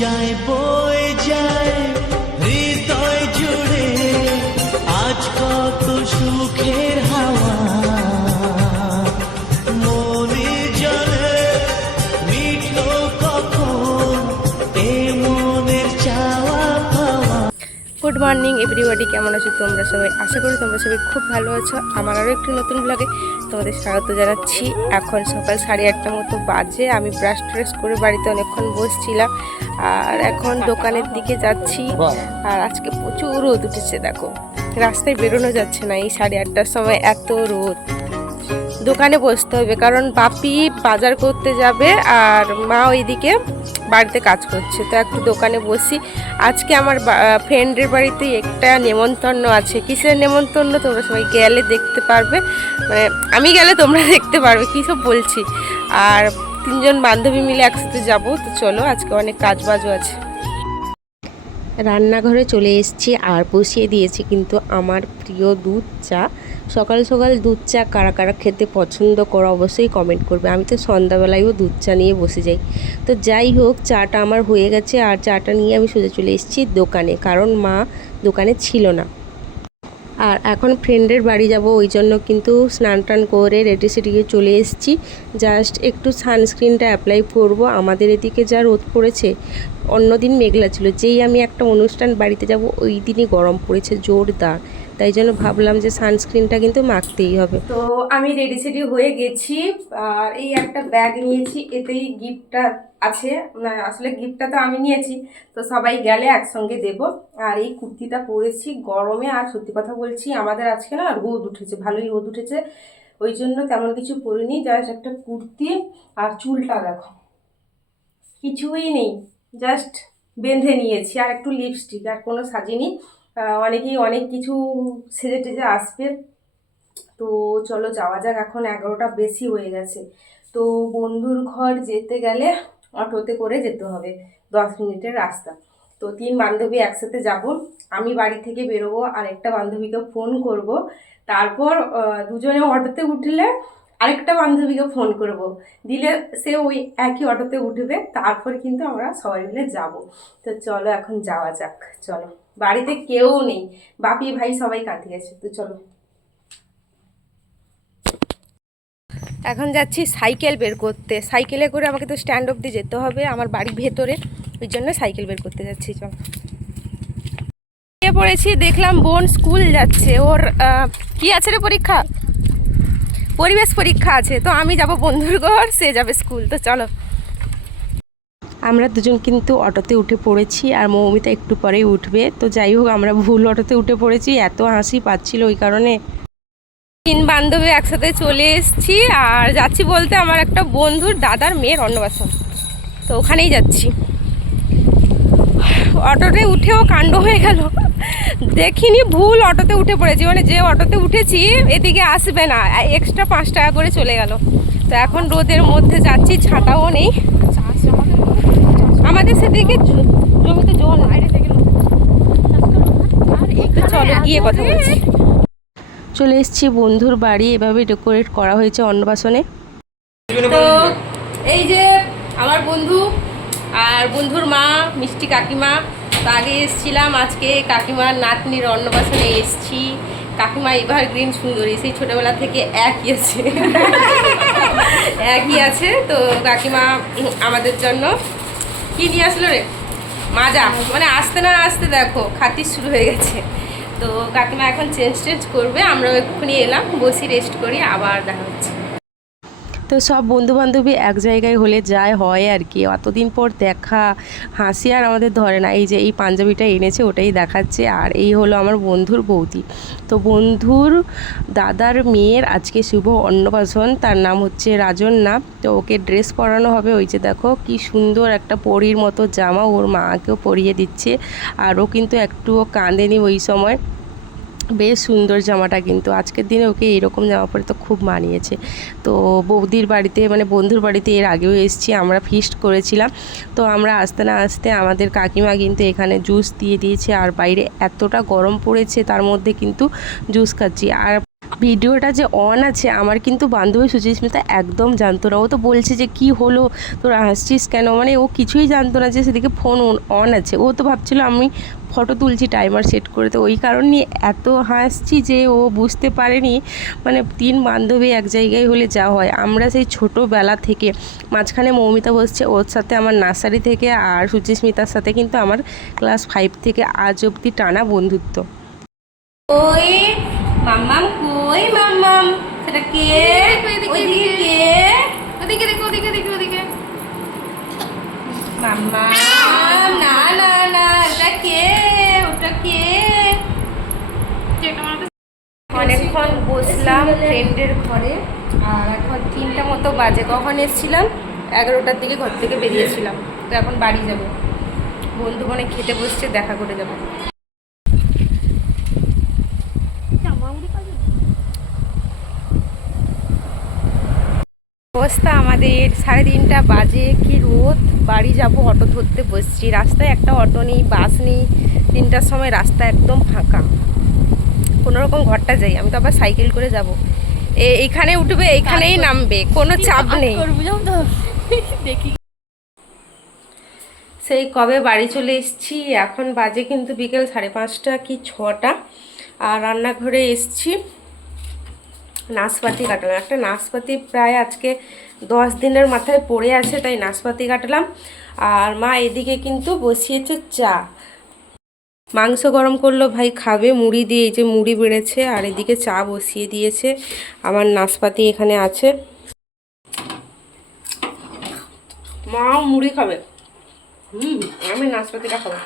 যায় বয়ে যায় হৃদয় জুড়ে আজ কত সুখের হাওয়া মনে জলে মিঠো কখন এ মনের চাওয়া পাওয়া। গুড মর্নিং এভরিবডি, কেমন আছো তোমরা সবাই? আশা করি তোমরা সবাই খুব ভালো আছো। আমার আরও একটি নতুন ব্লগে তোমাদের স্বাগত জানাচ্ছি। এখন সকাল 8:30 মতো বাজে। আমি ব্রাশ ট্রাশ করে বাড়িতে অনেকক্ষণ বসছিলাম, আর এখন দোকানের দিকে যাচ্ছি। আর আজকে প্রচুর রোদ উঠেছে, দেখো রাস্তায় বেরোনো যাচ্ছে না এই 8:30টার সময়, এত রোদ। দোকানে বসতে হবে কারণ বাপি বাজার করতে যাবে আর মা ওইদিকে বাড়িতে কাজ করছে, তো একটু দোকানে বসি। আজকে আমার ফ্রেন্ডের বাড়িতে একটা নেমন্তন্ন আছে। কিসের নেমন্তন্ন তোমরা সবাই গেলে দেখতে পারবে, মানে আমি গেলে তোমরা দেখতে পারবে, কী সব বলছি। আর 3জন বান্ধবী মিলে একসাথে যাবো, তো চলো আজকে অনেক কাজ বাজও আছে। রান্নাঘরে চলে এসেছি আর বসিয়ে দিয়েছি কিন্তু আমার প্রিয় দুধ চা। সকাল সকাল দুধ চা কারা কারা খেতে পছন্দ করো অবশ্যই কমেন্ট করবে। আমি তো সন্ধ্যাবেলায়ও দুধ চা নিয়ে বসে যাই। তো যাই হোক, চাটা আমার হয়ে গেছে আর চাটা নিয়ে আমি সোজা চলে এসেছি দোকানে, কারণ মা দোকানে ছিল না। আর এখন ফ্রেন্ডের বাড়ি যাব, ওই জন্য কিন্তু স্নান টান করে রেডি সেডিয়ে চলে এসেছি। জাস্ট একটু সানস্ক্রিনটা অ্যাপ্লাই করব। আমাদের এদিকে যা রোদ পড়েছে, অন্যদিন মেঘলা ছিল, যেই আমি একটা অনুষ্ঠান বাড়িতে যাব ওই দিনই গরম পড়েছে জোরদার। তাই জন্য ভাবলাম যে সানস্ক্রিনটা কিন্তু মাখতেই হবে। তো আমি রেডি সেডি হয়ে গেছি, আর এই একটা ব্যাগ নিয়েছি, এতেই গিফটটা আছে। আসলে গিফটটা তো আমি নিয়েছি, তো সবাই গেলে একসঙ্গে দেব। আর এই কুর্তিটা পরেছি গরমে, আর সত্যি কথা বলছি আমাদের আজকে না রোদ উঠেছে, ভালোই রোদ উঠেছে, ওই জন্য তেমন কিছু পরিনি। জাস্ট একটা কুর্তি, আর চুলটা দেখো কিছুই নেই, জাস্ট বেঁধে নিয়েছি, আর একটু লিপস্টিক, আর কোনো সাজিনি। অনেকেই অনেক কিছু সেজে টেজে আসবে, তো চলো যাওয়া যাক। এখন 11টা বেশি হয়ে গেছে, তো বন্ধুর ঘর যেতে গেলে অটোতে করে যেতে হবে, 10 মিনিটের রাস্তা। তো 3 বান্ধবী একসাথে যাব। আমি বাড়ি থেকে বেরোবো, আর একটা বান্ধবীকে ফোন করব, তারপর দুজনে অটোতে উঠলে আরেকটা বান্ধবীকে ফোন করব, দিলে সে ওই একই অটোতে উঠবে, তারপর কিন্তু আমরা সবাই মিলে যাব। তো চলো এখন যাওয়া যাক। চলো, বাড়িতে কেউ নেই, বাপি ভাই সবাই কাঁদিয়ে আছে, তো চলো। এখন যাচ্ছি সাইকেল বের করতে। সাইকেলে করে আমাকে তো স্ট্যান্ড অবধি যেতে হবে, আমার বাড়ির ভেতরে, ওই জন্য সাইকেল বের করতে যাচ্ছি। চল পড়েছি, দেখলাম বোন স্কুল যাচ্ছে, ওর কি আছে রে পরীক্ষা, পরিবেশ পরীক্ষা আছে, তো আমি যাব বন্ধুর ঘর, সে যাবে স্কুল। তো চলো, আমরা দুজন কিন্তু অটোতে উঠে পড়েছি, আর মৌমিতা একটু পরেই উঠবে। তো যাই হোক, আমরা ভুল অটোতে উঠে পড়েছি, এত হাসি পাচ্ছিল ওই কারণে। 3 বান্ধবী একসাথে চলে এসেছি, আর যাচ্ছি বলতে আমার একটা বন্ধুর দাদার মেয়ের অন্নপ্রাশন, তো ওখানেই যাচ্ছি। অটোতে উঠেও কাণ্ড হয়ে গেল, দেখিনি ভুল অটোতে উঠে পড়েছি, মানে যে অটোতে উঠেছি এদিকে আসবে না, এক্সট্রা 5 টাকা করে চলে গেল। তো এখন রোদের মধ্যে যাচ্ছি, ছাতাও নেই, আমাদের সেদিকে জমিতে জল বাইরে থেকে। চলো গিয়ে কথা বলছি। চলে এসেছি বন্ধুর বাড়ি, এভাবে ডেকোরেট করা হয়েছে অন্নপ্রাশনে। তো এই যে আমার বন্ধু আর বন্ধুর মা, মিষ্টি কাকিমা। তো আগে এসেছিলাম, আজকে কাকিমার নাতনির অন্নপ্রাশনে এসেছি। কাকিমা এভারগ্রিন সুন্দরী, সেই ছোটোবেলা থেকে একই আছে একই আছে। তো কাকিমা আমাদের জন্য কি নিয়ে আসলো রে, মাজা, মানে আসতে না আসতে দেখো খাতির শুরু হয়ে গেছে। তো কাকিমা এখন চেঞ্জ করবে, আমরাও এক্ষুনি এলাম, বসি রেস্ট করি, আবার দেখা হচ্ছে। তো সব বন্ধুবান্ধবী এক জায়গায় হলে যায় হয় আর কি, অতদিন পর দেখা, হাসি আর আমাদের ধরে না। এই যে এই পাঞ্জাবিটা এনেছে ওটাই দেখাচ্ছে, আর এই হলো আমার বন্ধুর বৌদি। তো বন্ধুর দাদার মেয়ের আজকে শুভ অন্নপ্রাশন, তার নাম হচ্ছে রাজন্যা। তো ওকে ড্রেস পরানো হবে, ওই যে দেখো কি সুন্দর একটা পরীর মতো জামা ওর মাকেও পরিয়ে দিচ্ছে, আর ও কিন্তু একটুও কাঁদেনি ওই সময়। বেশ সুন্দর জামাটা, কিন্তু আজকের দিনে ওকে এরকম জামা পরে তো খুব মানিয়েছে। তো বৌদির বাড়িতে, মানে বন্ধুর বাড়িতে এর আগেও এসেছি, আমরা ফিস্ট করেছিলাম। তো আমরা আসতে না আসতে আমাদের কাকিমা কিন্তু এখানে জুস দিয়ে দিয়েছে, আর বাইরে এতটা গরম পড়েছে তার মধ্যে কিন্তু জুস খাচ্ছি। আর ভিডিওটা যে অন আছে আমার কিন্তু বান্ধবী সুচিস্মিতা একদম জানতো না। ও তো বলছে যে কি হলো তোর হাসছিস কেন, মানে ও কিছুই জানতো না যে সেদিকে ফোন অন আছে। ও তো ভাবছিল আমি ফটো তুলছি টাইমার সেট করে, তো ওই কারণে এত হাসছি যে ও বুঝতে পারেনি। মানে 3 বান্ধবী এক জায়গায় হলে যা হয়, আমরা সেই ছোটোবেলা থেকে, মাঝখানে মৌমিতা বসছে ওর সাথে আমার নার্সারি থেকে, আর সুচিস্মিতার সাথে কিন্তু আমার ক্লাস 5 থেকে আজ অবধি টানা বন্ধুত্ব। ওই মাম্মাম, কই মাম্মাম, সেটা কে? ওইদিকে কে? ওদিকে দেখো, ওদিকে দেখো, ওদিকে। মাম্মাম, না না না, এটা কে? ওটা কে? অনেকক্ষণ বসলাম ফ্রেন্ডের ঘরে, আর এখন 3টা মতো বাজে। কখন এসেছিলাম? 11টার দিকে ঘর থেকে বেরিয়েছিলাম। তো এখন বাড়ি যাব, বন্ধু মনে খেতে বসছে, দেখা করে যাবো। অবস্থা আমাদের 3:30 বাজে, কি রোদ। বাড়ি যাব, অটো ধরতে বসছি। রাস্তায় একটা অটো নেই, বাস নেই। 3টার সময় রাস্তা একদম ফাঁকা। কোনোরকম ঘরটা যাই, আমি তো আবার সাইকেল করে যাব। এইখানে উঠবে, এইখানেই নামবে, কোনো চাপ নেই। দেখি সেই কবে বাড়ি চলে এসেছি। এখন বাজে কিন্তু বিকেল 5:30 কি 6টা। আর রান্নাঘরে এসেছি, নাশপাতি কাটলাম। একটা নাশপাতি প্রায় আজকে 10 দিনের মাথায় পড়ে আছে, তাই নাশপাতি কাটলাম। আর মা এদিকে কিন্তু বসিয়েছে চা। মাংস গরম করলো, ভাই খাবে মুড়ি দিয়ে, এই যে মুড়ি বেড়েছে, আর এদিকে চা বসিয়ে দিয়েছে। আমার নাশপাতি এখানে আছে, মাও মুড়ি খাবে। আমি নাশপাতিটা খাবো।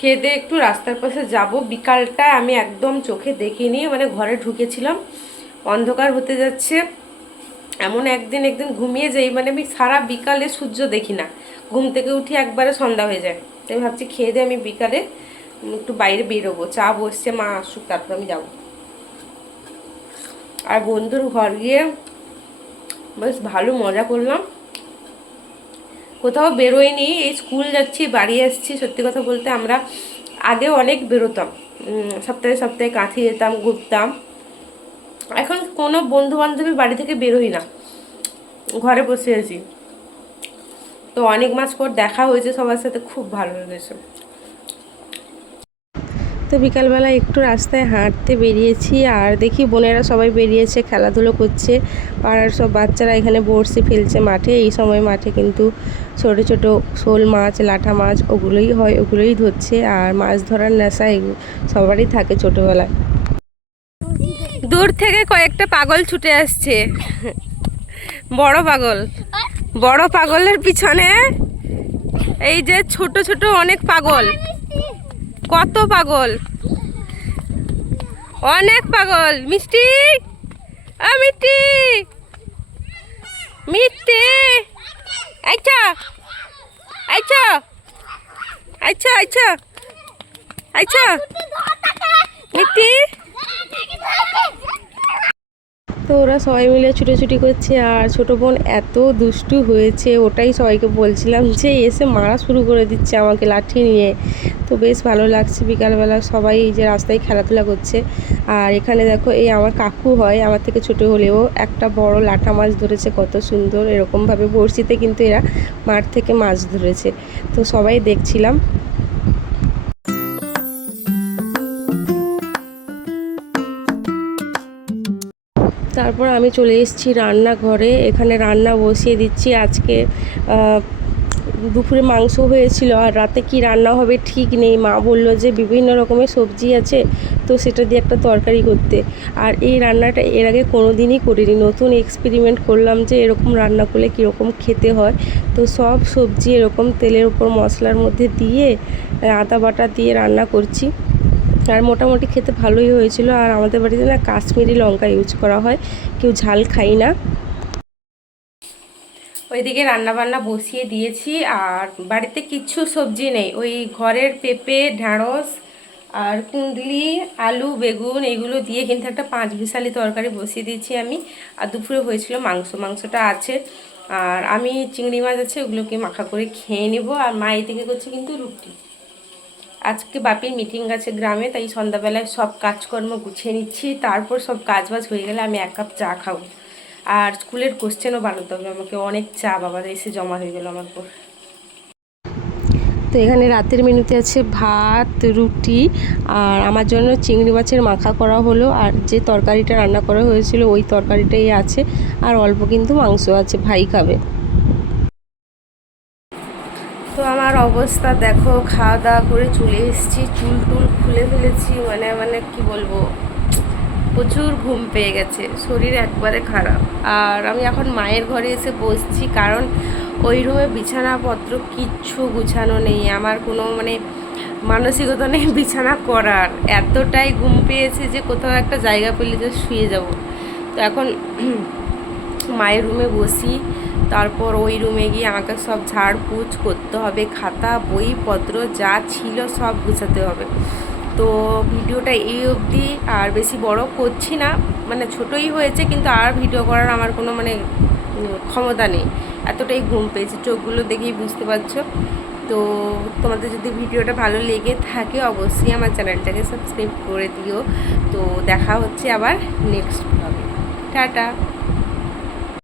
খেয়ে দিয়ে একটু রাস্তার পাশে যাব। বিকালটা আমি একদম চোখে দেখিনি, মানে ঘরে ঢুকেছিলাম, অন্ধকার হতে যাচ্ছে। এমন একদিন ঘুমিয়ে যাই, মানে আমি সারা বিকালে সূর্য দেখি না, ঘুম থেকে উঠি একবারে সন্ধ্যা হয়ে যায়। তাই ভাবছি খেয়ে দিয়ে আমি বিকালে একটু বাইরে বেরোবো। চা বসছে, মা আসুক তারপর আমি যাবো। আর বন্ধুর ঘর গিয়ে বেশ ভালো মজা করলাম। কোথাও বেরোয়নি, এই স্কুল যাচ্ছি, বাড়ি আসছি। সত্যি কথা বলতে আমরা আগে অনেক বেরোতাম, সপ্তাহে সপ্তাহে কাঁথি যেতাম, ঘুরতাম। এখন কোনো বন্ধু বান্ধবী বাড়ি থেকে বেরোই না, ঘরে বসে আছি। তো অনেক মাস পর দেখা হয়েছে সবার সাথে, খুব ভালো লেগেছে। তো বিকালবেলা একটু রাস্তায় হাঁটতে বেরিয়েছি, আর দেখি বোনেরা সবাই বেরিয়েছে, খেলাধুলো করছে। পাড়ার সব বাচ্চারা এখানে বড়শি ফেলছে মাঠে। এই সময় মাঠে কিন্তু ছোট ছোট শোল মাছ, লাঠা মাছ ওগুলোই হয়, ওগুলোই ধরছে। আর মাছ ধরার নেশা সবারই থাকে ছোটোবেলায়। দূর থেকে কয়েকটা পাগল ছুটে আসছে, বড় পাগল। বড় পাগলের পিছনে এই যে ছোট ছোট অনেক পাগল, কত পাগল, অনেক পাগল। মিষ্টি, মিষ্টি, মিষ্টি, আচ্ছা আচ্ছা আচ্ছা আচ্ছা আচ্ছা মিষ্টি। তো ওরা সবাই মিলে ছুটোছুটি করছে, আর ছোটো বোন এত দুষ্টু হয়েছে, ওটাই সবাইকে বলছিলাম যে এসে মারা শুরু করে দিচ্ছে আমাকে লাঠি নিয়ে। তো বেশ ভালো লাগছে বিকালবেলা সবাই এই যে রাস্তায় খেলাধুলা করছে। আর এখানে দেখো, এই আমার কাকু হয়, আমার থেকে ছোটো হলেও একটা বড় লাঠা মাছ ধরেছে, কত সুন্দর। এরকমভাবে বড়শিতে কিন্তু এরা মাঠ থেকে মাছ ধরেছে, তো সবাই দেখছিলাম। তারপর আমি চলে এসেছি রান্নাঘরে, এখানে রান্না বসিয়ে দিচ্ছি। আজকে দুপুরে মাংস হয়েছিল, আর রাতে কি রান্না হবে ঠিক নেই। মা বলল যে বিভিন্ন রকমের সবজি আছে, তো সেটা দিয়ে একটা তরকারি করতে। আর এই রান্নাটা এর আগে কোনো দিনই করিনি, নতুন এক্সপেরিমেন্ট করলাম যে এরকম রান্না করলে কীরকম খেতে হয়। তো সব সবজি এরকম তেলের উপর মশলার মধ্যে দিয়ে, আদা বাটা দিয়ে রান্না করছি। আর মোটামুটি খেতে ভালোই হয়েছিল। আর আমাদের বাড়িতে না কাশ্মীরি লঙ্কা ইউজ করা হয়, কেউ ঝাল খাই না। ওইদিকে রান্নাবান্না বসিয়ে দিয়েছি, আর বাড়িতে কিচ্ছু সবজি নেই। ওই ঘরের পেঁপে, ঢ্যাঁড়স আর কুঁদলি, আলু, বেগুন এইগুলো দিয়ে কিন্তু একটা 5 বিশালি তরকারি বসিয়ে দিয়েছি আমি। আর দুপুরে হয়েছিল মাংসটা আছে। আর আমি চিংড়ি মাছ আছে ওগুলোকে মাখা করে খেয়ে নেব। আর মা এদিকে করছে কিন্তু রুটি। আজকে বাপির মিটিং আছে গ্রামে, তাই সন্ধ্যাবেলায় সব কাজকর্ম গুছিয়ে নিচ্ছি, তারপর সব কাজবাজ হয়ে গেলে আমি 1 কাপ চা খাবো। আর স্কুলের কোশ্চেনও বানাতে হবে আমাকে, অনেক চা বাবা এসে জমা হয়ে গেল আমার পর। তো এখানে রাতের মেনুতে আছে ভাত, রুটি, আর আমার জন্য চিংড়ি মাছের মাখা করা হলো। আর যে তরকারিটা রান্না করা হয়েছিল ওই তরকারিটাই আছে, আর অল্প কিন্তু মাংস আছে, ভাই খাবে। তো আমার অবস্থা দেখো, খাওয়া দাওয়া করে চলে এসেছি, চুল টুল খুলে ফেলেছি, মানে কি বলবো, প্রচুর ঘুম পেয়ে গেছে, শরীর একবারে খারাপ। আর আমি এখন মায়ের ঘরে এসে বসছি, কারণ ওই রুমে বিছানাপত্র কিচ্ছু গুছানো নেই, আমার কোনো মানে মানসিকতা নেই বিছানা করার। এতটাই ঘুম পেয়েছে যে কোথাও একটা জায়গা পেলে যে শুয়ে যাব। তো এখন মায়ের রুমে বসি, তারপর ওই রুমে গিয়ে আমাকে সব ঝাড়পুছ করতে হবে, খাতা বইপত্র যা ছিল সব গুছাতে হবে। তো ভিডিওটা এই অবধি, আর বেশি বড় করছি না, মানে ছোটই হয়েছে, কিন্তু আর ভিডিও করার আমার কোনো মানে ক্ষমতা নেই, এতটাই ঘুম পেয়েছে, চোখগুলো দেখেই বুঝতে পারছো। তো তোমাদের যদি ভিডিওটা ভালো লেগে থাকে অবশ্যই আমার চ্যানেলটাকে সাবস্ক্রাইব করে দিও। তো দেখা হচ্ছে আবার নেক্সট ব্লগে। টাটা।